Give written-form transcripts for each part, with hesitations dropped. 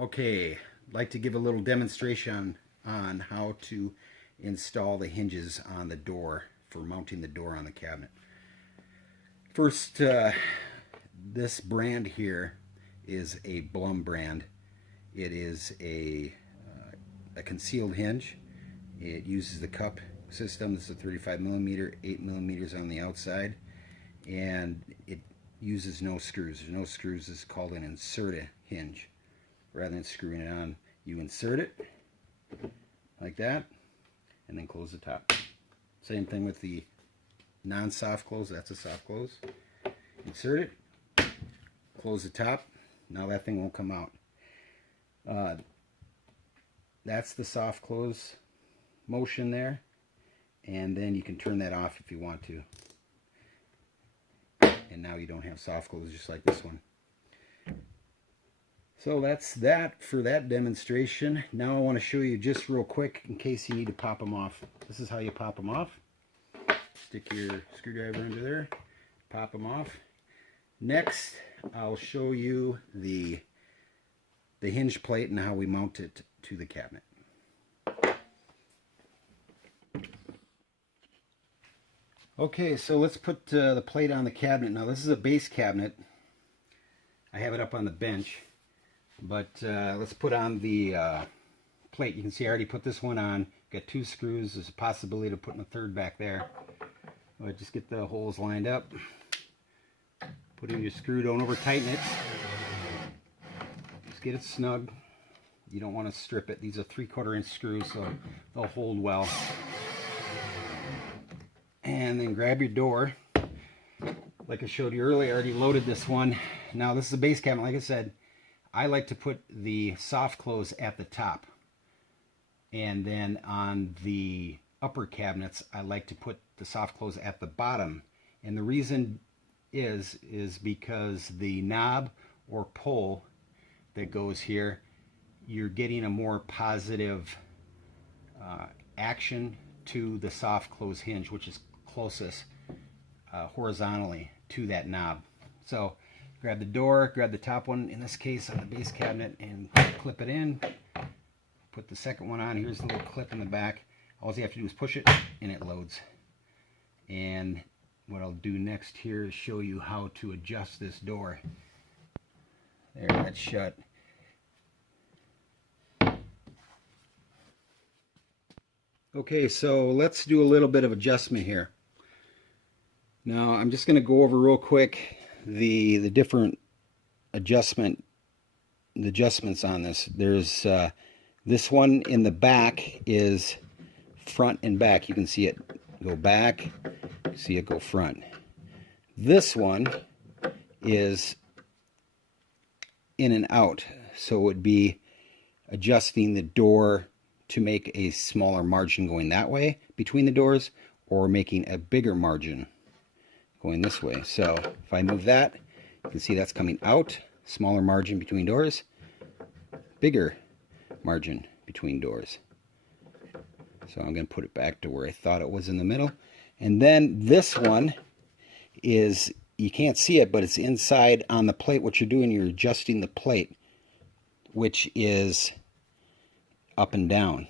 Okay, I'd like to give a little demonstration on how to install the hinges on the door for mounting the door on the cabinet. First, this brand here is a Blum brand. It is a concealed hinge. It uses the cup system. This is a 35 millimeter, 8 millimeters on the outside, and it uses no screws. There's no screws. This is called an insert hinge. Rather than screwing it on, you insert it like that and then close the top. Same thing with the non-soft close. That's a soft close. Insert it, close the top. Now that thing won't come out. That's the soft close motion there, and then you can turn that off if you want to. And now you don't have soft close, just like this one. So that's that for that demonstration. Now I want to show you just real quick in case you need to pop them off. This is how you pop them off. Stick your screwdriver into there, pop them off. Next, I'll show you the hinge plate and how we mount it to the cabinet. Okay, so let's put the plate on the cabinet. Now this is a base cabinet. I have it up on the bench. But let's put on the plate. You can see I already put this one on. Got 2 screws. There's a possibility of putting a third back there. But just get the holes lined up. Put in your screw. Don't over tighten it. Just get it snug. You don't want to strip it. These are 3/4 inch screws, so they'll hold well. And then grab your door. Like I showed you earlier, I already loaded this one. Now this is a base cabinet, like I said. I like to put the soft close at the top, and then on the upper cabinets I like to put the soft close at the bottom. And the reason is because the knob or pull that goes here, you're getting a more positive action to the soft close hinge, which is closest horizontally to that knob. So grab the door, grab the top one, in this case on the base cabinet, and clip it in. Put the second one on. Here's the little clip in the back. All you have to do is push it and it loads. And what I'll do next here is show you how to adjust this door. There, that's shut. Okay, so let's do a little bit of adjustment here. Now I'm just going to go over real quick the different adjustments on this. There's this one in the back is front and back. You can see it go back, see it go front. This one is in and out, so it would be adjusting the door to make a smaller margin going that way between the doors, or making a bigger margin going this way. So if I move that, you can see that's coming out, smaller margin between doors, bigger margin between doors. So I'm going to put it back to where I thought it was in the middle. And then this one is, you can't see it, but it's inside on the plate. What you're doing, you're adjusting the plate, which is up and down.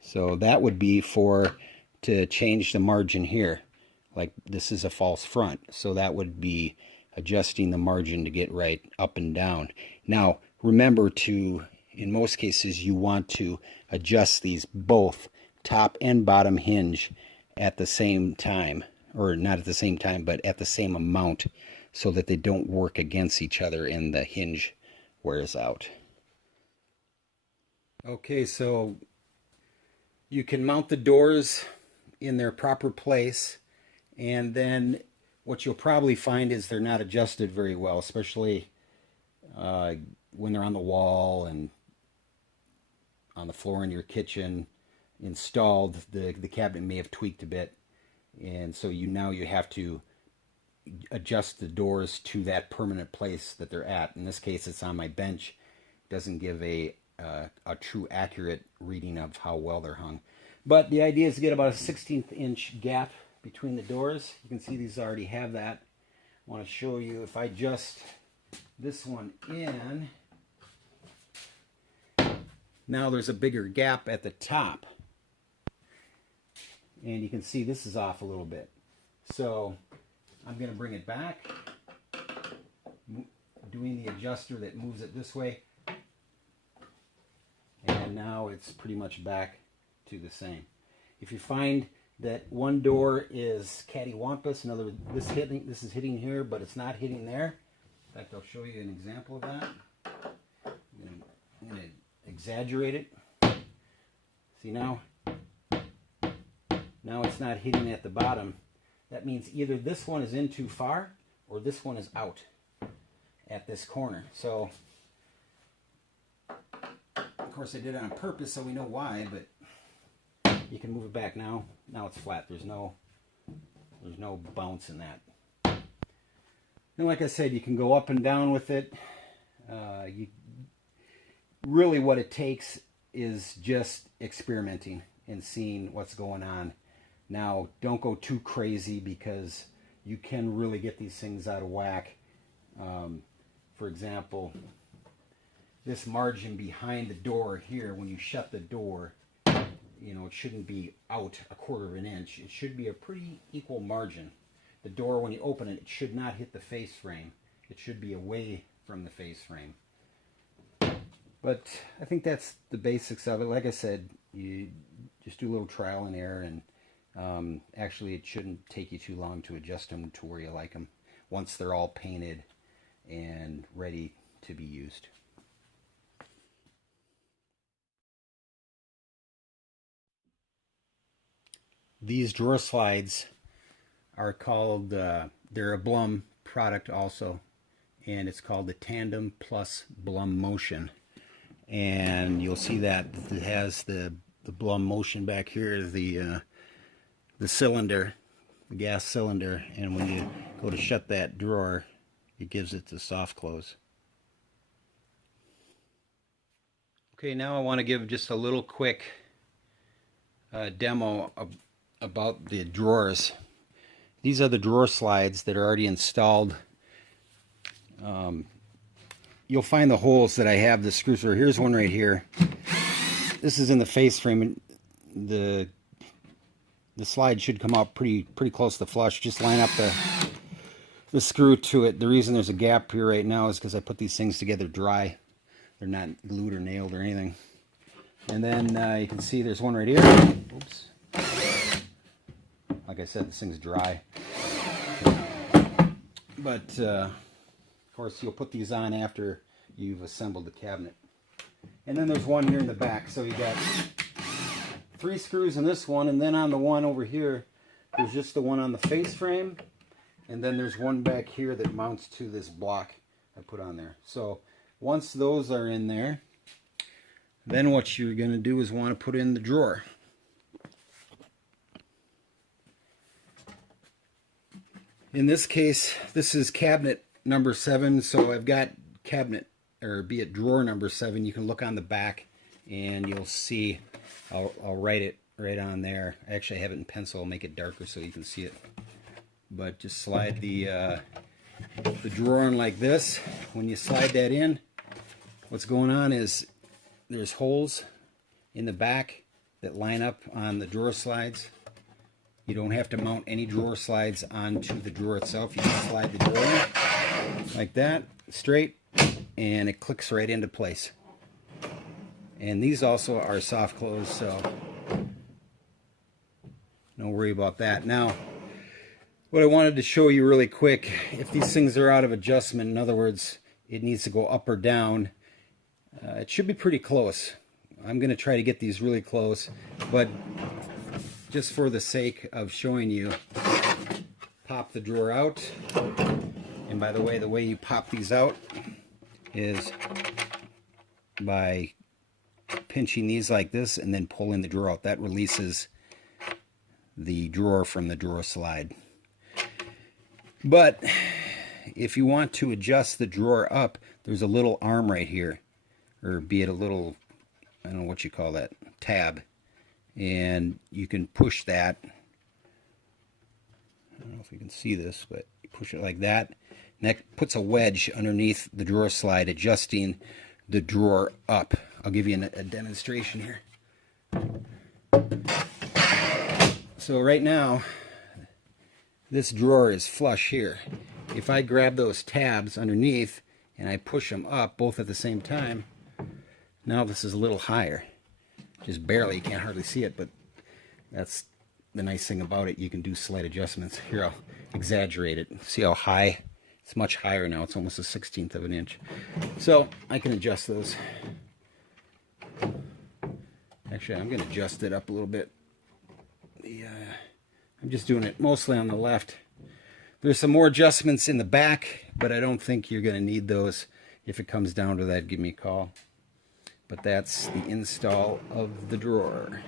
So that would be to change the margin here. Like this is a false front, so that would be adjusting the margin to get right up and down. Now remember to, in most cases, you want to adjust these both top and bottom hinge at the same time, or not at the same time, but at the same amount, so that they don't work against each other and the hinge wears out. Okay, so you can mount the doors in their proper place, and then what you'll probably find is they're not adjusted very well, especially when they're on the wall and on the floor in your kitchen installed. The cabinet may have tweaked a bit, and so now you have to adjust the doors to that permanent place that they're at. In this case, it's on my bench. It doesn't give a true accurate reading of how well they're hung. But the idea is to get about a 1/16 inch gap between the doors. You can see these already have that. I want to show you, if I just this one in, now there's a bigger gap at the top. And you can see this is off a little bit. So I'm going to bring it back, doing the adjuster that moves it this way. And now it's pretty much back to the same. If you find that one door is cattywampus, in other words, this is hitting here, but it's not hitting there. In fact, I'll show you an example of that. I'm going to exaggerate it. See now? Now it's not hitting at the bottom. That means either this one is in too far or this one is out at this corner. So, of course I did it on purpose so we know why, but you can move it back now. Now it's flat. There's no bounce in that. And like I said, you can go up and down with it. Really what it takes is just experimenting and seeing what's going on. Now, don't go too crazy because you can really get these things out of whack. For example, this margin behind the door here, when you shut the door, you know, it shouldn't be out 1/4 of an inch. It should be a pretty equal margin. The door, when you open it, it should not hit the face frame. It should be away from the face frame. But I think that's the basics of it. Like I said, you just do a little trial and error, and actually it shouldn't take you too long to adjust them to where you like them once they're all painted and ready to be used. These drawer slides are called, they're a Blum product also, and it's called the Tandem Plus Blum Motion. And you'll see that it has the Blum Motion back here, the cylinder, the gas cylinder, and when you go to shut that drawer, it gives it the soft close. Okay, now I want to give just a little quick demo about the drawers. These are the drawer slides that are already installed. You'll find the holes that I have the screws through. Here's one right here. This is in the face frame. The slide should come out pretty close to flush. Just line up the screw to it. The reason there's a gap here right now is because I put these things together dry. They're not glued or nailed or anything. And then you can see there's one right here. Oops. Like I said, this thing's dry. But of course you'll put these on after you've assembled the cabinet. And then there's one here in the back. So you got 3 screws in this one, and then on the one over here there's just the one on the face frame, and then there's one back here that mounts to this block I put on there. So once those are in there, then what you're going to do is want to put in the drawer. In this case, this is cabinet number 7, so I've got cabinet, or be it drawer number 7. You can look on the back and you'll see, I'll write it right on there. Actually, I have it in pencil. I'll make it darker so you can see it. But just slide the drawer in like this. When you slide that in, what's going on is there's holes in the back that line up on the drawer slides. You don't have to mount any drawer slides onto the drawer itself. You just slide the drawer in like that, straight, and it clicks right into place. And these also are soft close, so don't worry about that. Now, what I wanted to show you really quick, if these things are out of adjustment, in other words, it needs to go up or down, it should be pretty close. I'm going to try to get these really close, but just for the sake of showing you, pop the drawer out. And by the way you pop these out is by pinching these like this and then pulling the drawer out. That releases the drawer from the drawer slide. But if you want to adjust the drawer up, there's a little arm right here, or be it a little, I don't know what you call that, tab. And you can push that. I don't know if you can see this, but you push it like that. And that puts a wedge underneath the drawer slide, adjusting the drawer up. I'll give you a demonstration here. So right now, this drawer is flush here. If I grab those tabs underneath and I push them up both at the same time, now this is a little higher. Just barely, you can't hardly see it, but that's the nice thing about it. You can do slight adjustments. Here, I'll exaggerate it. See how high? It's much higher now. It's almost a 1/16 of an inch. So I can adjust those. Actually, I'm going to adjust it up a little bit. I'm just doing it mostly on the left. There's some more adjustments in the back, but I don't think you're going to need those. If it comes down to that, give me a call. But that's the install of the drawer.